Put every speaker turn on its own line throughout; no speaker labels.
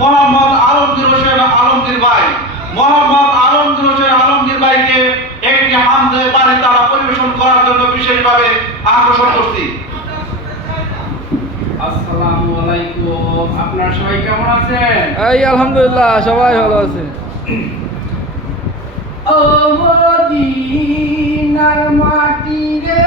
মোহাম্মদ আলমগীর হোসেন আলমগীর ভাই। মোহাম্মদ আলমগীর হোসেন আলমগীর ভাইকে একটি হামদে বাড়ি তারা পরিবেশন করার জন্য বিশেষভাবে আকর্ষণ করছি।
আসসালামু আলাইকুম। আপনারা সবাই কেমন আছেন?
এই আলহামদুলিল্লাহ সবাই ভালো আছে।
ও মদিনার মাটি রে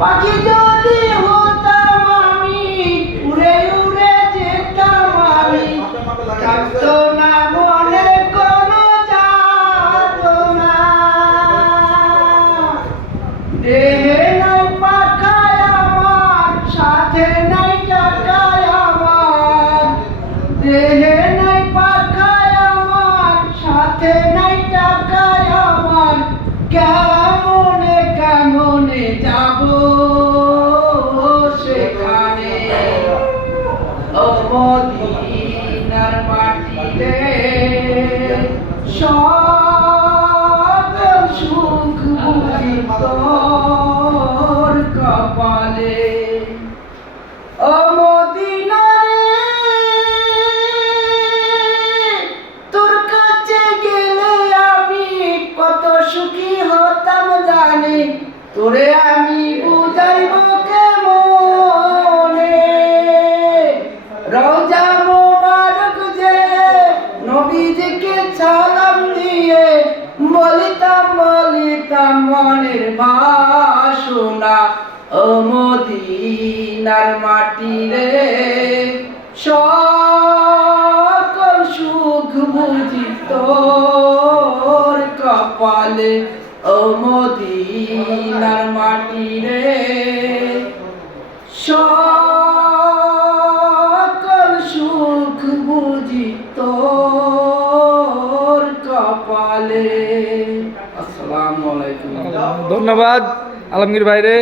পাখি মদিনার মাটিতে সকল সুখ বুঝি সুখী হতাম জানি। তোরে আমি বুঝাইব কেমনে? বলিতাম মনের বাসনা ও মদিনার মাটি রে। সকল সুখ বুঝি তোর কপালে, ও মদিনার মাটি রে। সকল সুখ বুঝি তোর কপালে।
ধন্যবাদ আলমগীর ভাইরে।